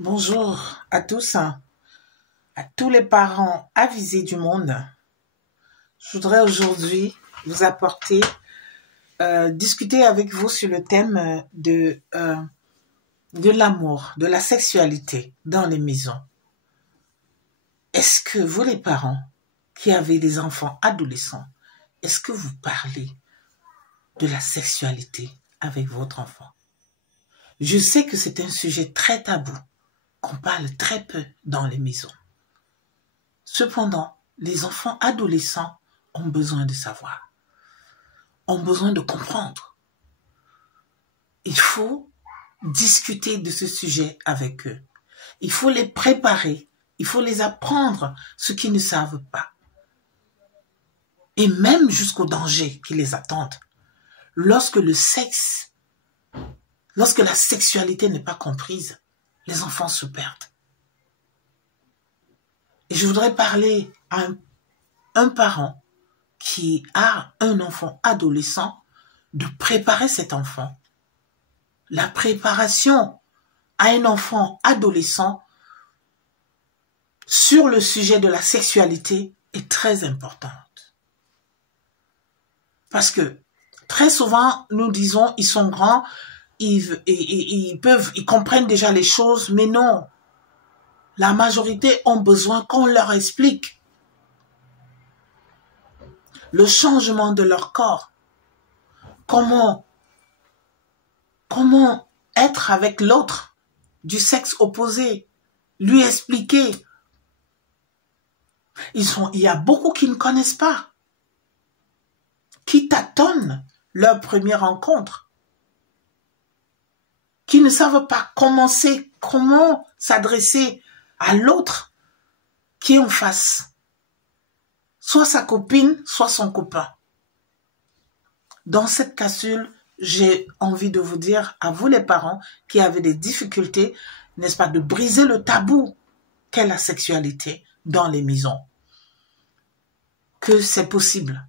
Bonjour à tous, à tous les parents avisés du monde. Je voudrais aujourd'hui vous apporter, discuter avec vous sur le thème de l'amour, de la sexualité dans les maisons. Est-ce que vous les parents qui avez des enfants adolescents, est-ce que vous parlez de la sexualité avec votre enfant? Je sais que c'est un sujet très tabou, qu'on parle très peu dans les maisons. Cependant, les enfants adolescents ont besoin de savoir, ont besoin de comprendre. Il faut discuter de ce sujet avec eux. Il faut les préparer, il faut les apprendre ce qu'ils ne savent pas. Et même jusqu'au danger qui les attendent. Lorsque le sexe, lorsque la sexualité n'est pas comprise, les enfants se perdent. Et je voudrais parler à un parent qui a un enfant adolescent de préparer cet enfant. La préparation à un enfant adolescent sur le sujet de la sexualité est très importante. Parce que très souvent, nous disons, ils sont grands, ils comprennent déjà les choses, mais non. La majorité ont besoin qu'on leur explique le changement de leur corps. Comment être avec l'autre du sexe opposé. Lui expliquer. Il y a beaucoup qui ne connaissent pas. Qui tâtonnent leur première rencontre. Qui ne savent pas comment s'adresser à l'autre qui est en face. Soit sa copine, soit son copain. Dans cette capsule, j'ai envie de vous dire à vous les parents qui avez des difficultés, n'est-ce pas, de briser le tabou qu'est la sexualité dans les maisons. Que c'est possible.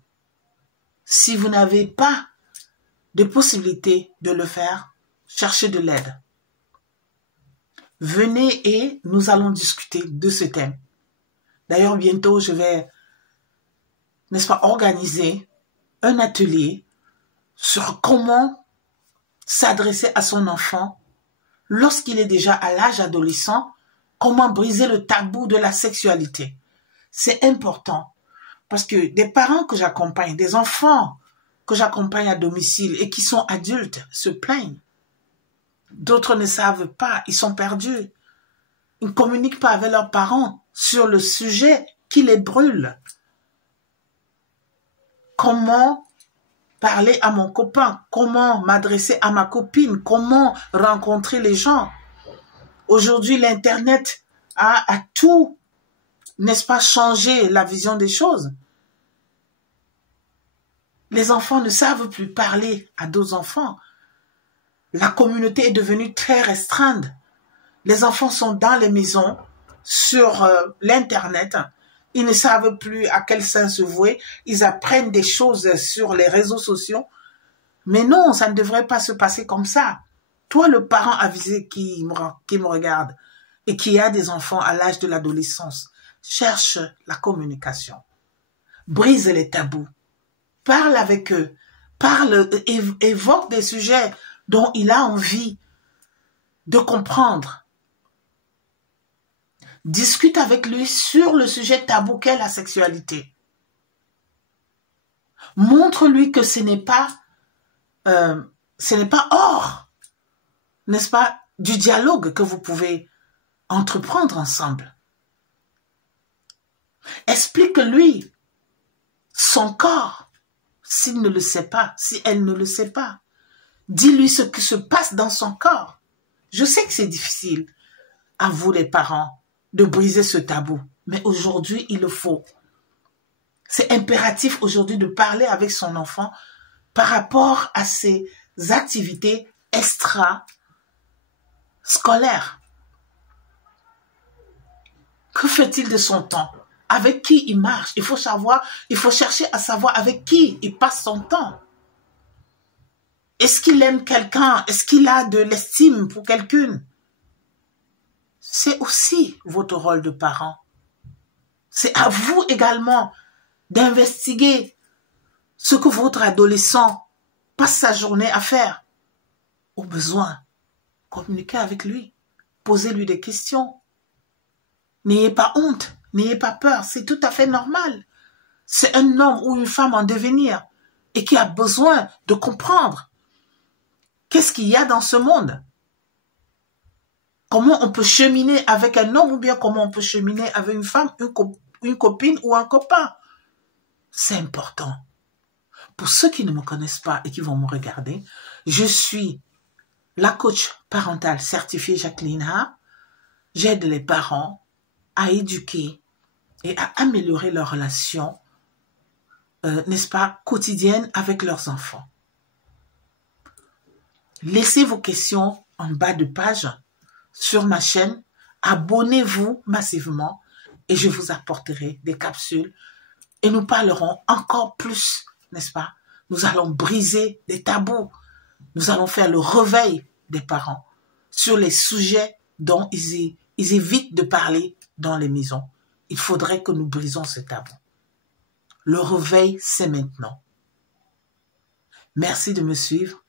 Si vous n'avez pas de possibilité de le faire, cherchez de l'aide. Venez et nous allons discuter de ce thème. D'ailleurs, bientôt, je vais, n'est-ce pas, organiser un atelier sur comment s'adresser à son enfant lorsqu'il est déjà à l'âge adolescent, comment briser le tabou de la sexualité. C'est important parce que des parents que j'accompagne, des enfants que j'accompagne à domicile et qui sont adultes se plaignent. D'autres ne savent pas, ils sont perdus. Ils ne communiquent pas avec leurs parents sur le sujet qui les brûle. Comment parler à mon copain? Comment m'adresser à ma copine? Comment rencontrer les gens? Aujourd'hui, l'Internet a tout, n'est-ce pas, changé la vision des choses. Les enfants ne savent plus parler à d'autres enfants. La communauté est devenue très restreinte. Les enfants sont dans les maisons, sur l'Internet. Ils ne savent plus à quel sens se vouer. Ils apprennent des choses sur les réseaux sociaux. Mais non, ça ne devrait pas se passer comme ça. Toi, le parent avisé qui me regarde et qui a des enfants à l'âge de l'adolescence, cherche la communication. Brise les tabous. Parle avec eux. Évoque des sujets dont il a envie de comprendre. Discute avec lui sur le sujet tabou qu'est la sexualité. Montre-lui que ce n'est pas hors, n'est-ce pas, du dialogue que vous pouvez entreprendre ensemble. Explique-lui son corps, s'il ne le sait pas, si elle ne le sait pas. Dis-lui ce qui se passe dans son corps. Je sais que c'est difficile, à vous les parents, de briser ce tabou. Mais aujourd'hui, il le faut. C'est impératif aujourd'hui de parler avec son enfant par rapport à ses activités extra-scolaires. Que fait-il de son temps? Avec qui il marche? Il faut chercher à savoir avec qui il passe son temps. Est-ce qu'il aime quelqu'un? Est-ce qu'il a de l'estime pour quelqu'un? c'est aussi votre rôle de parent. C'est à vous également d'investiguer ce que votre adolescent passe sa journée à faire. Au besoin, communiquez avec lui, posez-lui des questions. N'ayez pas honte, n'ayez pas peur, c'est tout à fait normal. C'est un homme ou une femme en devenir et qui a besoin de comprendre qu'est-ce qu'il y a dans ce monde. Comment on peut cheminer avec un homme ou bien comment on peut cheminer avec une femme, une copine ou un copain. C'est important. Pour ceux qui ne me connaissent pas et qui vont me regarder, je suis la coach parentale certifiée Jacqueline Ha. J'aide les parents à éduquer et à améliorer leurs relations, n'est-ce pas, quotidiennes avec leurs enfants. Laissez vos questions en bas de page sur ma chaîne. Abonnez-vous massivement et je vous apporterai des capsules et nous parlerons encore plus, n'est-ce pas? Nous allons briser des tabous. Nous allons faire le réveil des parents sur les sujets dont ils évitent de parler dans les maisons. Il faudrait que nous brisons ce tabou. Le réveil, c'est maintenant. Merci de me suivre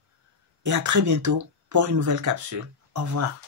et à très bientôt pour une nouvelle capsule. Au revoir.